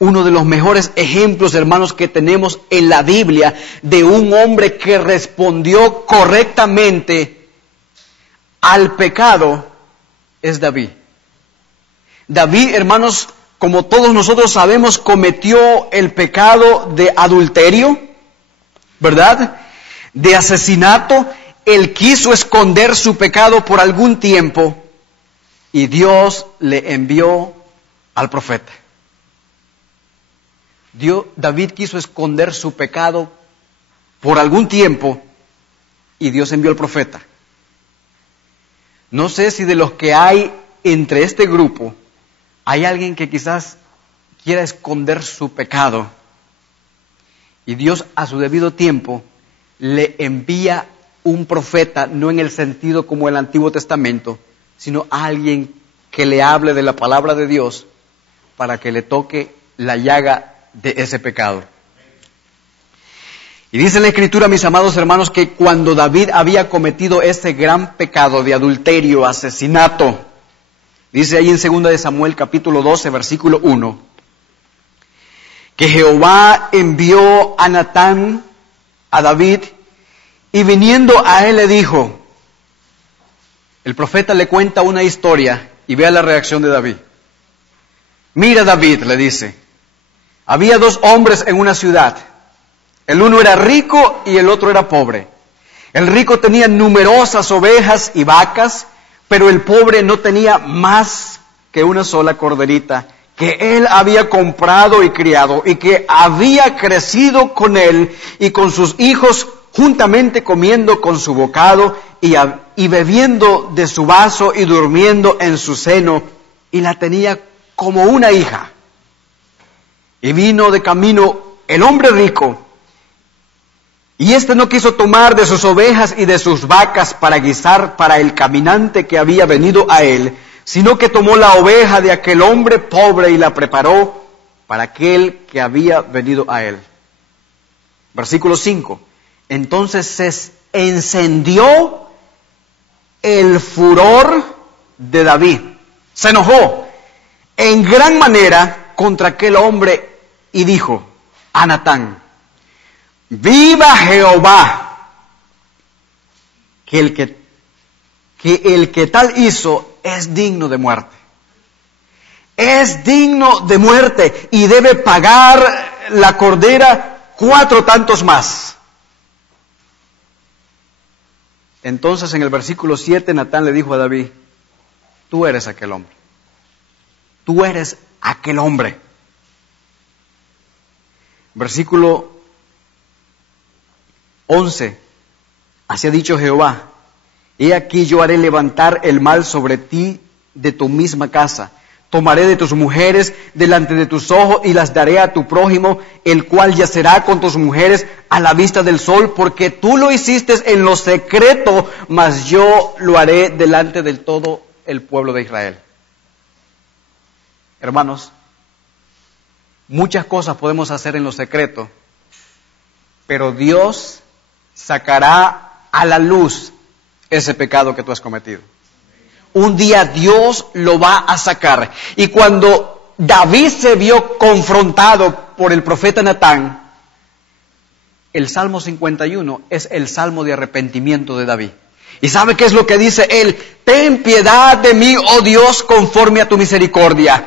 Uno de los mejores ejemplos, hermanos, que tenemos en la Biblia de un hombre que respondió correctamente al pecado es David. David, hermanos, como todos nosotros sabemos, cometió el pecado de adulterio, ¿verdad? De asesinato. Él quiso esconder su pecado por algún tiempo y Dios le envió al profeta. David quiso esconder su pecado por algún tiempo y Dios envió al profeta. No sé si de los que hay entre este grupo hay alguien que quizás quiera esconder su pecado y Dios a su debido tiempo le envía un profeta, no en el sentido como el Antiguo Testamento, sino alguien que le hable de la palabra de Dios para que le toque la llaga de ese pecado. Y dice la Escritura, mis amados hermanos, que cuando David había cometido ese gran pecado de adulterio, asesinato, dice ahí en 2 de Samuel capítulo 12, versículo 1, que Jehová envió a Natán a David y viniendo a él le dijo, el profeta le cuenta una historia y vea la reacción de David. Mira David, le dice, había 2 hombres en una ciudad. El uno era rico y el otro era pobre. El rico tenía numerosas ovejas y vacas, pero el pobre no tenía más que una sola corderita, que él había comprado y criado, y que había crecido con él y con sus hijos, juntamente comiendo con su bocado y bebiendo de su vaso y durmiendo en su seno, y la tenía como una hija. Y vino de camino el hombre rico, y éste no quiso tomar de sus ovejas y de sus vacas para guisar para el caminante que había venido a él, sino que tomó la oveja de aquel hombre pobre y la preparó para aquel que había venido a él. Versículo 5. Entonces se encendió el furor de David. Se enojó en gran manera contra aquel hombre y dijo a Natán, viva Jehová, que el que tal hizo es digno de muerte. Es digno de muerte y debe pagar la cordera 4 tantos más. Entonces en el versículo 7 Natán le dijo a David, tú eres aquel hombre. Tú eres aquel hombre. Versículo 11. Así ha dicho Jehová, he aquí yo haré levantar el mal sobre ti de tu misma casa. Tomaré de tus mujeres delante de tus ojos y las daré a tu prójimo, el cual yacerá con tus mujeres a la vista del sol, porque tú lo hiciste en lo secreto, mas yo lo haré delante de todo el pueblo de Israel. Hermanos, muchas cosas podemos hacer en lo secreto, pero Dios sacará a la luz ese pecado que tú has cometido. Un día Dios lo va a sacar. Y cuando David se vio confrontado por el profeta Natán, el Salmo 51 es el Salmo de arrepentimiento de David. ¿Y sabe qué es lo que dice él? Ten piedad de mí, oh Dios, conforme a tu misericordia,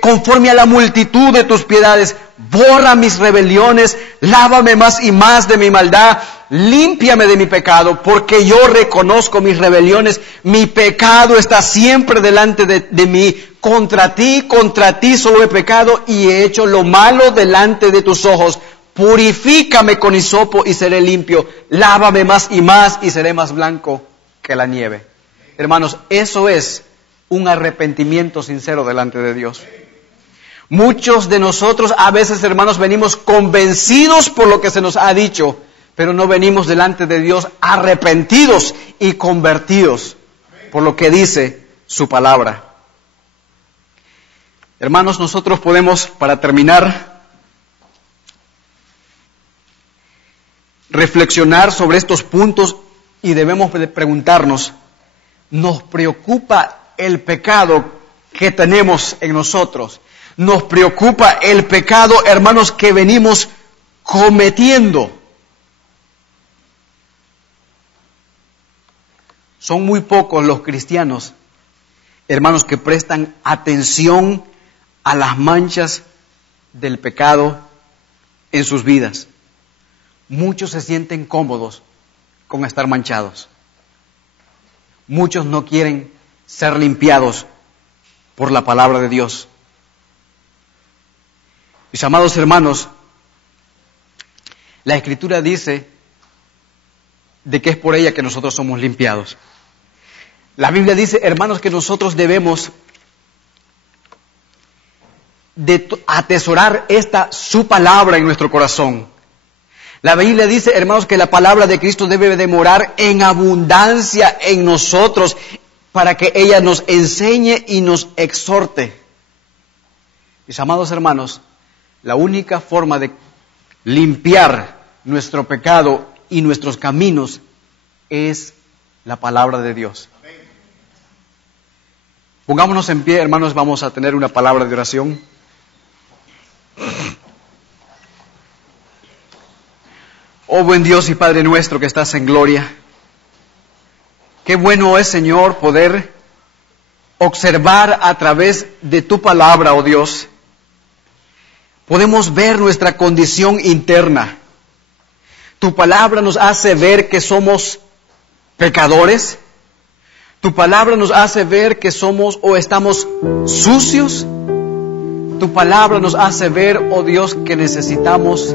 conforme a la multitud de tus piedades. Borra mis rebeliones, lávame más y más de mi maldad, límpiame de mi pecado, porque yo reconozco mis rebeliones, mi pecado está siempre delante de mí. Contra ti solo he pecado y he hecho lo malo delante de tus ojos. Purifícame con hisopo y seré limpio, lávame más y seré más blanco que la nieve. Hermanos, eso es un arrepentimiento sincero delante de Dios. Muchos de nosotros a veces, hermanos, venimos convencidos por lo que se nos ha dicho, pero no venimos delante de Dios arrepentidos y convertidos por lo que dice su palabra. Hermanos, nosotros podemos, para terminar, reflexionar sobre estos puntos y debemos preguntarnos, ¿nos preocupa el pecado que tenemos en nosotros? ¿Nos preocupa el pecado, hermanos, que venimos cometiendo? Son muy pocos los cristianos, hermanos, que prestan atención a las manchas del pecado en sus vidas. Muchos se sienten cómodos con estar manchados. Muchos no quieren ser limpiados por la palabra de Dios. Mis amados hermanos, la Escritura dice de que es por ella que nosotros somos limpiados. La Biblia dice, hermanos, que nosotros debemos de atesorar su palabra en nuestro corazón. La Biblia dice, hermanos, que la palabra de Cristo debe de morar en abundancia en nosotros para que ella nos enseñe y nos exhorte. Mis amados hermanos, la única forma de limpiar nuestro pecado y nuestros caminos es la palabra de Dios. Pongámonos en pie, hermanos, vamos a tener una palabra de oración. Oh buen Dios y Padre nuestro que estás en gloria, qué bueno es, Señor, poder observar a través de tu palabra, oh Dios. Podemos ver nuestra condición interna. Tu palabra nos hace ver que somos pecadores. Tu palabra nos hace ver que somos o estamos sucios. Tu palabra nos hace ver, oh Dios, que necesitamos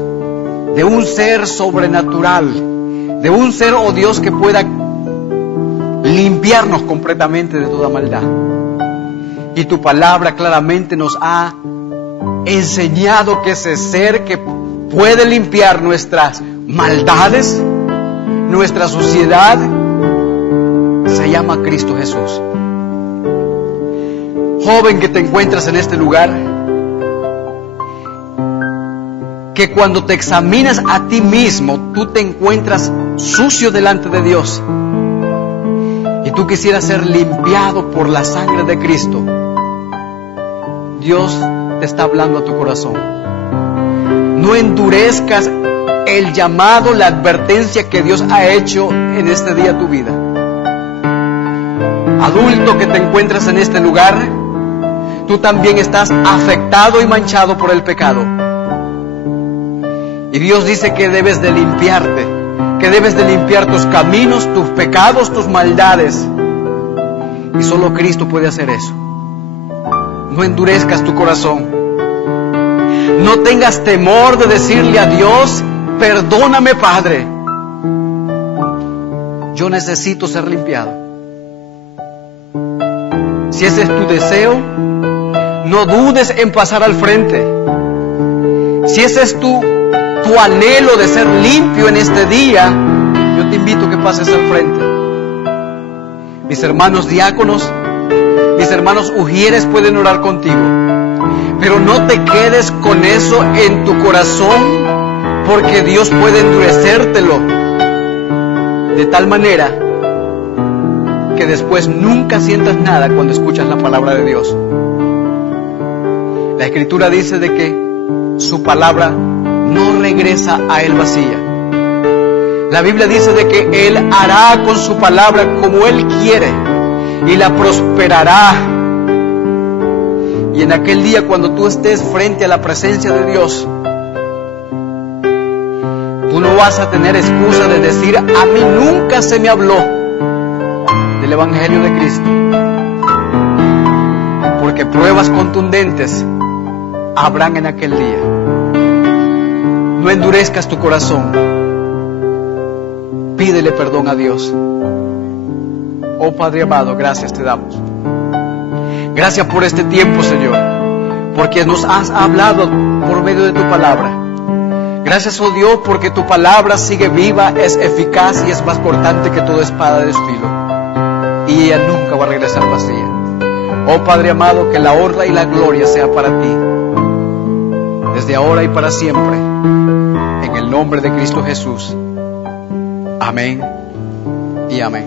de un ser sobrenatural, de un ser, oh Dios, que pueda limpiarnos completamente de toda maldad. Y tu palabra claramente nos ha enseñado que ese ser que puede limpiar nuestras maldades, nuestra suciedad, se llama Cristo Jesús. Joven que te encuentras en este lugar, que cuando te examinas a ti mismo, tú te encuentras sucio delante de Dios y tú quisieras ser limpiado por la sangre de Cristo. Dios te está hablando a tu corazón. No endurezcas el llamado, la advertencia que Dios ha hecho en este día a tu vida. Adulto que te encuentras en este lugar, tú también estás afectado y manchado por el pecado. Y Dios dice que debes de limpiarte, que debes de limpiar tus caminos, tus pecados, tus maldades. Y solo Cristo puede hacer eso. No endurezcas tu corazón. No tengas temor de decirle a Dios, perdóname, Padre. Yo necesito ser limpiado. Si ese es tu deseo, no dudes en pasar al frente. Si ese es tu anhelo de ser limpio en este día, yo te invito a que pases al frente. Mis hermanos diáconos, mis hermanos ujieres pueden orar contigo, pero no te quedes con eso en tu corazón, porque Dios puede endurecértelo de tal manera que después nunca sientas nada cuando escuchas la palabra de Dios. La Escritura dice de que su palabra no regresa a él vacía. La Biblia dice de que Él hará con su palabra como Él quiere y la prosperará. Y en aquel día, cuando tú estés frente a la presencia de Dios, tú no vas a tener excusa de decir, a mí nunca se me habló del Evangelio de Cristo, porque pruebas contundentes habrán en aquel día. No endurezcas tu corazón. Pídele perdón a Dios. Oh Padre amado, gracias te damos. Gracias por este tiempo, Señor, porque nos has hablado por medio de tu palabra. Gracias, oh Dios, porque tu palabra sigue viva, es eficaz y es más cortante que toda espada de filo. Y ella nunca va a regresar vacía. Oh Padre amado, que la honra y la gloria sea para ti, desde ahora y para siempre. En el nombre de Cristo Jesús. Amén y amén.